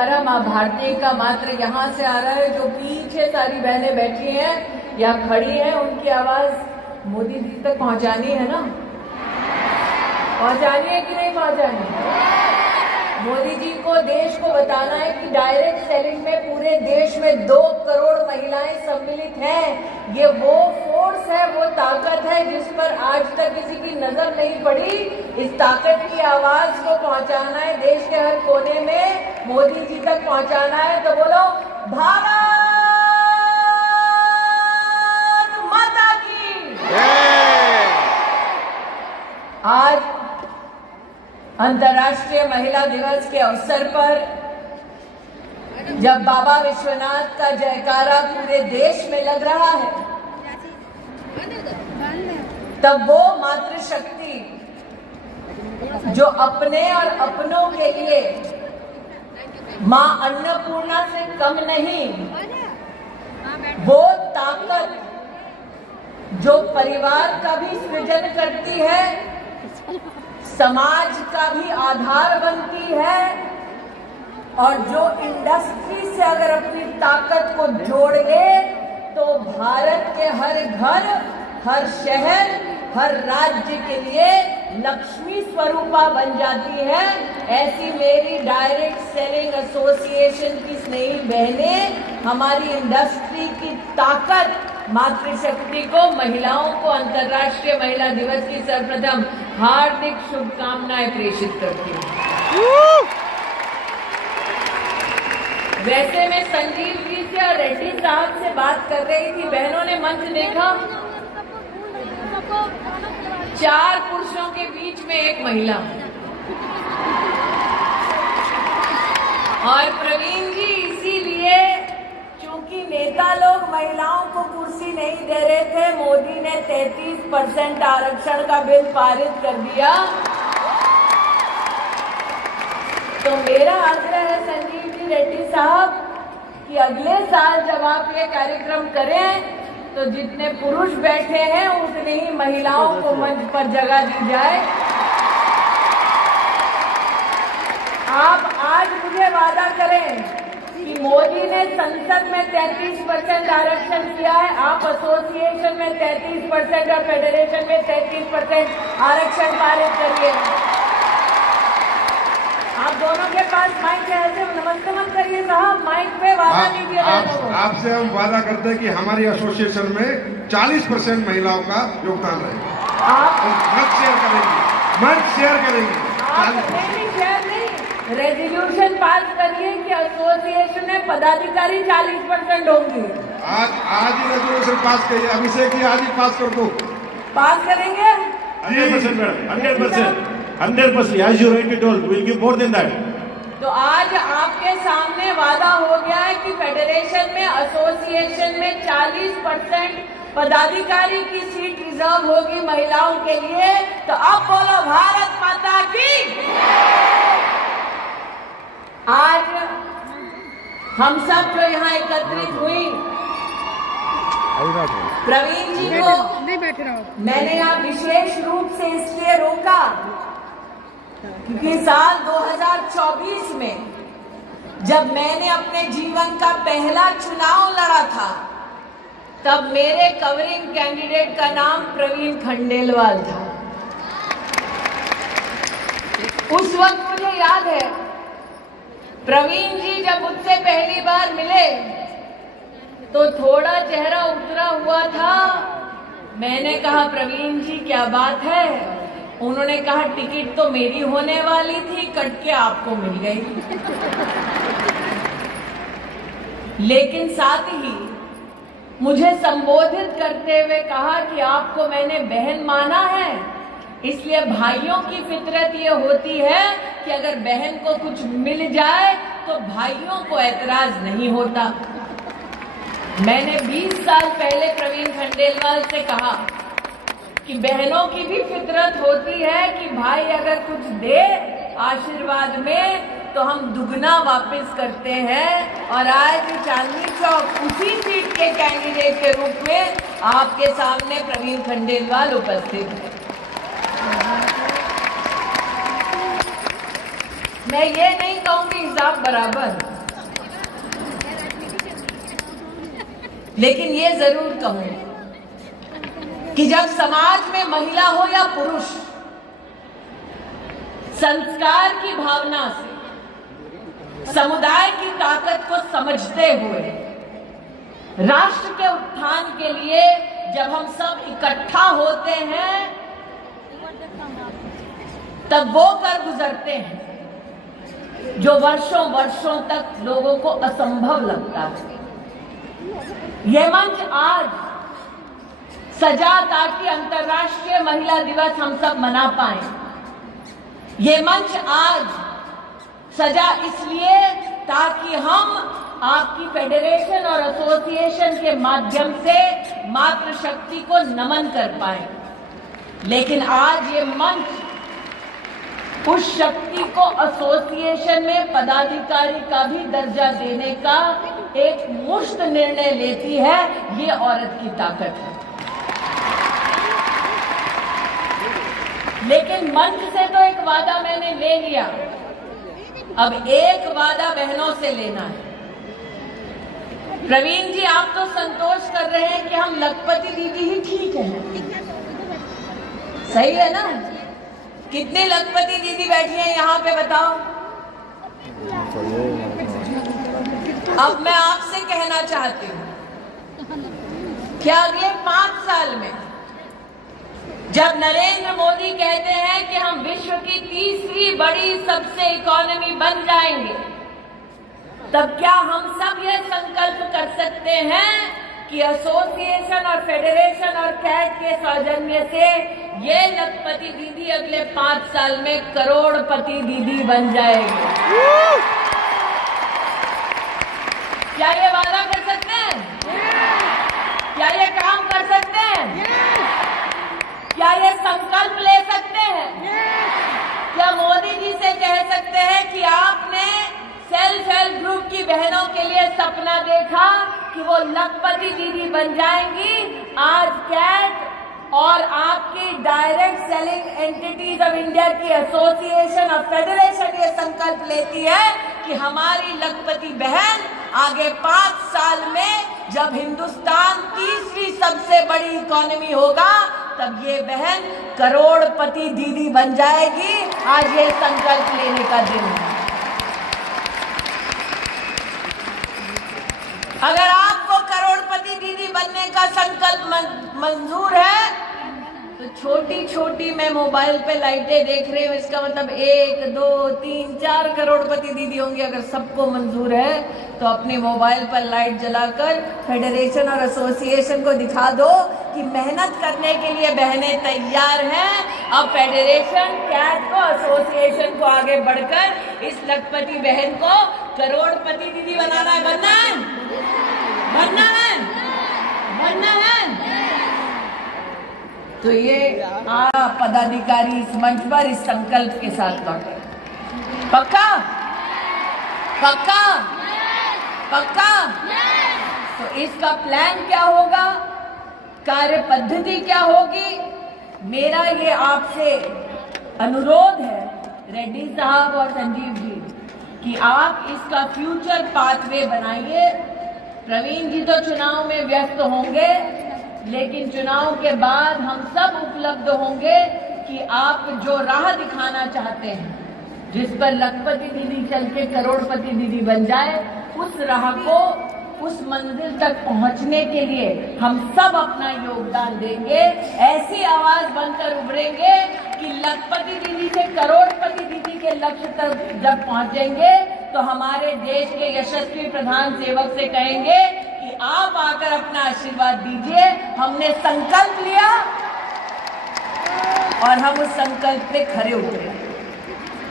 जयकारा माँ भारती का मात्र यहाँ से आ रहा है। जो पीछे सारी बहनें बैठी हैं या खड़ी हैं, उनकी आवाज मोदी जी तक पहुँचानी है ना, पहुँचानी है कि नहीं पहुँचानी? मोदी जी को देश को बताना है कि डायरेक्ट सेलिंग में पूरे देश में 2 करोड़ महिलाएं सम्मिलित हैं। ये वो फोर्स है, वो ताकत है जिस पर आज तक किसी की नजर नहीं पड़ी। इस ताकत की आवाज को पहुंचाना है देश के हर कोने में, मोदी जी तक पहुंचाना है। तो बोलो भारत माता की। आज अंतर्राष्ट्रीय महिला दिवस के अवसर पर जब बाबा विश्वनाथ का जयकारा पूरे देश में लग रहा है, तब वो मातृशक्ति जो अपने और अपनों के लिए मां अन्नपूर्णा से कम नहीं, वो ताकत जो परिवार का भी सृजन करती है, समाज का भी आधार बनती है, और जो इंडस्ट्री से अगर अपनी ताकत को जोड़ ले तो भारत के हर घर, हर शहर, हर राज्य के लिए लक्ष्मी स्वरूपा बन जाती है। ऐसी मेरी डायरेक्ट सेलिंग एसोसिएशन की स्नेही बहनें हमारी इंडस्ट्री की ताकत मातृशक्ति को, महिलाओं को अंतर्राष्ट्रीय महिला दिवस की सर्वप्रथम हार्दिक शुभकामनाएं प्रेषित करती हूँ। वैसे मैं संजीव जी से और रेड्डी साहब से बात कर रही थी, बहनों ने मंच देखा, 4 पुरुषों के बीच में एक महिला। और प्रवीण जी, इसीलिए चूंकि नेता लोग महिलाओं को कुर्सी नहीं दे रहे थे, मोदी ने 33% आरक्षण का बिल पारित कर दिया। तो मेरा आग्रह है संजीव जी, रेड्डी साहब, कि अगले साल जब आप ये कार्यक्रम करें तो जितने पुरुष बैठे हैं उतनी ही महिलाओं को मंच पर जगह दी जाए। आप आज मुझे वादा करें कि मोदी ने संसद में 33% आरक्षण किया है, आप एसोसिएशन में 33% और फेडरेशन में 33% आरक्षण पारित करिए। आप दोनों के पास माइक है, ऐसे नमस्ते मत करिए साहब, माइक पे वादा लीजिए। आपसे हम वादा करते हैं कि हमारी एसोसिएशन में 40% महिलाओं का योगदान रहेगा। आप मंच शेयर करेंगे, मंच शेयर करेंगे। रेजोल्यूशन पास करिए कि एसोसिएशन में पदाधिकारी 40% होंगे। आज ही रेजोल्यूशन पास करिए, अभिषेक जी आज ही पास कर दो। पास करेंगे 100% madam, 100%, as you rightly told, we'll give more than that. तो आज आपके सामने वादा हो गया है कि फेडरेशन में, एसोसिएशन में 40% पदाधिकारी की सीट रिजर्व होगी महिलाओं के लिए। तो अब बोलो भारत माता की। आज हम सब जो यहाँ एकत्रित हुई, प्रवीण जी को मैंने यहाँ विशेष रूप से इसलिए रोका क्योंकि साल 2024 में जब मैंने अपने जीवन का पहला चुनाव लड़ा था, तब मेरे कवरिंग कैंडिडेट का नाम प्रवीण खंडेलवाल था। उस वक्त मुझे याद है, प्रवीण जी जब मुझसे पहली बार मिले तो थोड़ा चेहरा उतरा हुआ था। मैंने कहा प्रवीण जी क्या बात है? उन्होंने कहा टिकट तो मेरी होने वाली थी, कट के आपको मिल गई। लेकिन साथ ही मुझे संबोधित करते हुए कहा कि आपको मैंने बहन माना है, इसलिए भाइयों की फितरत ये होती है कि अगर बहन को कुछ मिल जाए तो भाइयों को ऐतराज नहीं होता। मैंने 20 साल पहले प्रवीण खंडेलवाल से कहा कि बहनों की भी फितरत होती है कि भाई अगर कुछ दे आशीर्वाद में तो हम दुगना वापस करते हैं। और आज चांदनी चौक उसी सीट के कैंडिडेट के रूप में आपके सामने प्रवीण खंडेलवाल उपस्थित है। मैं ये नहीं कहूंगी हिसाब बराबर, लेकिन ये जरूर कहूंगी कि जब समाज में महिला हो या पुरुष, संस्कार की भावना से समुदाय की ताकत को समझते हुए राष्ट्र के उत्थान के लिए जब हम सब इकट्ठा होते हैं, तब वो कर गुजरते हैं जो वर्षों वर्षों तक लोगों को असंभव लगता है। यह मंच आज सजा ताकि अंतर्राष्ट्रीय महिला दिवस हम सब मना पाएं। ये मंच आज सजा इसलिए ताकि हम आपकी फेडरेशन और एसोसिएशन के माध्यम से मातृशक्ति को नमन कर पाए। लेकिन आज ये मंच उस शक्ति को एसोसिएशन में पदाधिकारी का भी दर्जा देने का एक मुश्त निर्णय लेती है। ये औरत की ताकत है। लेकिन मंच से तो एक वादा मैंने ले लिया, अब एक वादा बहनों से लेना है। प्रवीण जी, आप तो संतोष कर रहे हैं कि हम लखपति दीदी ही ठीक हैं, सही है ना? कितनी लखपति दीदी बैठी हैं यहाँ पे बताओ? अब मैं आपसे कहना चाहती हूँ कि अगले 5 साल में जब नरेंद्र मोदी कहते हैं कि हम विश्व की तीसरी बड़ी सबसे इकोनॉमी बन जाएंगे, तब क्या हम सब ये संकल्प कर सकते हैं कि एसोसिएशन और फेडरेशन और कैट के सौजन्य से ये लखपति दीदी अगले 5 साल में करोड़पति दीदी बन जाएगी? क्या ये वादा कर सकते हैं? क्या ये काम कर सकते हैं? क्या ये संकल्प ले सकते हैं? क्या मोदी जी से कह सकते हैं कि आपने सेल्फ हेल्प ग्रुप की बहनों के लिए सपना देखा कि वो लखपति दीदी बन जाएंगी? आज कैट और आपकी direct selling entities of India की एसोसिएशन और फेडरेशन ये संकल्प लेती है कि हमारी लखपति बहन आगे 5 साल में जब हिंदुस्तान तीसरी सबसे बड़ी इकोनॉमी होगा, तब ये बहन करोड़पति दीदी बन जाएगी। आज ये संकल्प लेने का दिन है। अगर आपको करोड़पति दीदी बनने का संकल्प मंजूर है, तो छोटी छोटी मैं मोबाइल पे लाइटें देख रही हूँ, इसका मतलब 1, 2, 3, 4 करोड़पति दीदी होंगी। अगर सबको मंजूर है तो अपने मोबाइल पर लाइट जलाकर फेडरेशन और एसोसिएशन को दिखा दो कि मेहनत करने के लिए बहनें तैयार हैं। अब फेडरेशन, कैट को, एसोसिएशन को आगे बढ़कर इस लखपति बहन को करोड़पति दीदी बनाना है। बनना है, बनना है, बनना है। तो ये पदाधिकारी इस मंच पर इस संकल्प के साथ लौटे। पक्का? पक्का? पक्का? तो इसका प्लान क्या होगा, कार्य पद्धति क्या होगी? मेरा ये आपसे अनुरोध है रेड्डी साहब और संजीव जी कि आप इसका फ्यूचर पाथवे बनाइए। प्रवीण जी तो चुनाव में व्यस्त होंगे, लेकिन चुनाव के बाद हम सब उपलब्ध होंगे कि आप जो राह दिखाना चाहते हैं, जिस पर लखपति दीदी चल के करोड़पति दीदी बन जाए, उस राह को, उस मंजिल तक पहुंचने के लिए हम सब अपना योगदान देंगे। ऐसी आवाज बनकर उभरेंगे कि लखपति दीदी से करोड़पति दीदी के लक्ष्य तक जब पहुंचेंगे तो हमारे देश के यशस्वी प्रधान सेवक से कहेंगे कि आप आकर अपना आशीर्वाद दीजिए। हमने संकल्प लिया और हम उस संकल्प पे खरे उतरे।